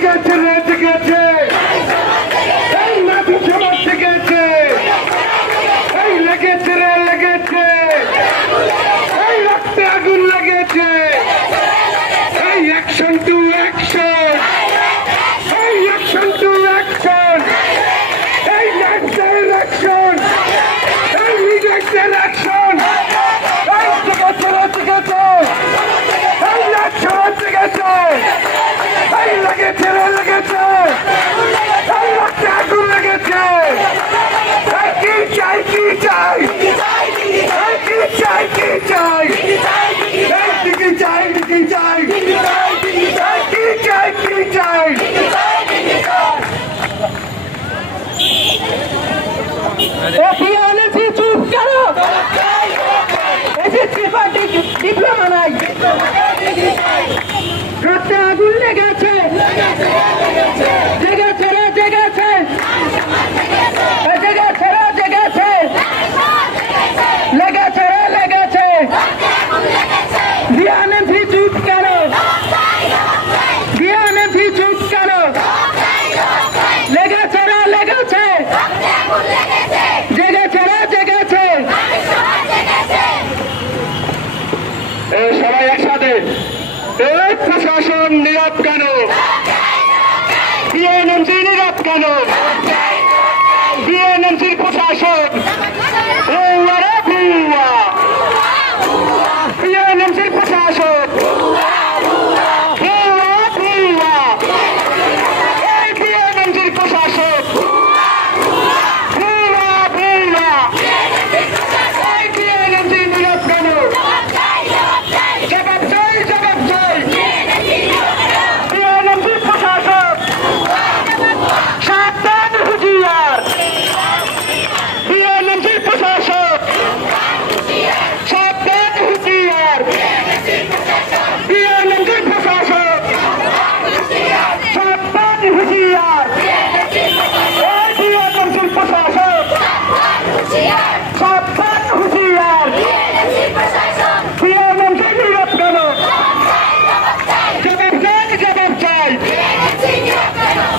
জেগেছে রে জেগেছে, এই নাতি সমাজ জেগেছে, এই লেগেছে রে লেগেছে, এই রক্তে আগুন লেগেছে, এই অ্যাকশন টু অ্যাকশন, এই অ্যাকশন টু অ্যাকশন, এই ন্যাশনাল অ্যাকশন, এই ন্যাশনাল অ্যাকশন, এই জেগেছে রে জেগেছে, এই ন্যাশনাল জেগেছে, এই লেগেছে রে লেগেছে, এই রক্তে আগুন লেগেছে, এই কি চাই কি চাই, এই কি চাই কি চাই, এই কি চাই কি চাই, এই কি চাই কি চাই। চুপ করো, ডিপ্লোমা নাই, রক্তে আগুন লেগেছে, জেগেছে রে জেগেছে, জেগেছে রে জেগেছে, লেগেছে রে লেগেছে, বিএনপি চুপ করো, বিএনপি চুপ করো, লেগেছে রে লেগেছে, জেগেছে রে জেগেছে, সবাই একসাথে, এই প্রশাসন নীরব কেন, বিএনপি নীরব কেন, বিএনপির প্রশাসন বিএনপির প্রশাসন এই বিএনপির প্রশাসন এই বিএনপি নীরব কেন, জবাব চাই জবাব চাই, বিএনপির প্রশাসন সাবধান হুঁশিয়ার, বিএনপির প্রশাসন সাবধান হুঁশিয়ার, বিএনপির প্রশাসন সাবধান হুঁশিয়ার, এই বিএনপির প্রশাসন সাবধান হুঁশিয়ার, বিএনপি নীরব কেন, জবাব চাই জবাব চাই,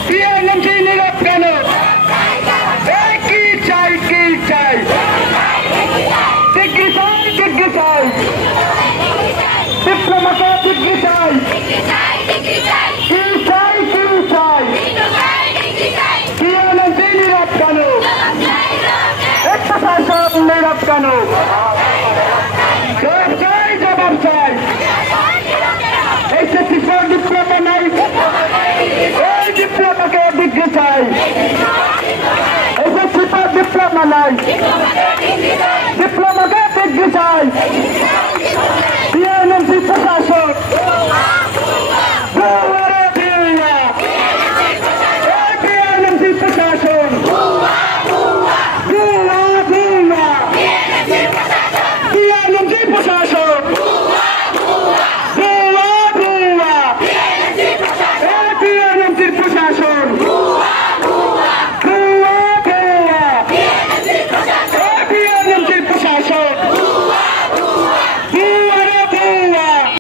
বিএনপি নীরব কেন, এই কি চাই কি চাই, ডিগ্রি চাই ডিগ্রি চাই, ডিপ্লোমাকে ডিগ্রি চাই, কি চাই কি চাই, বিএনপি নীরব কেন, এক প্রশাসন নীরব কেন, জবাব চাই জবাব চাই, এই 64 ডিপ্লোমা নাই, এই ডিপ্লোমাকে ডিগ্রি চাই, এই 64 ডিপ্লোমা নাই, ডিপ্লোমাকে ডিগ্রি চাই।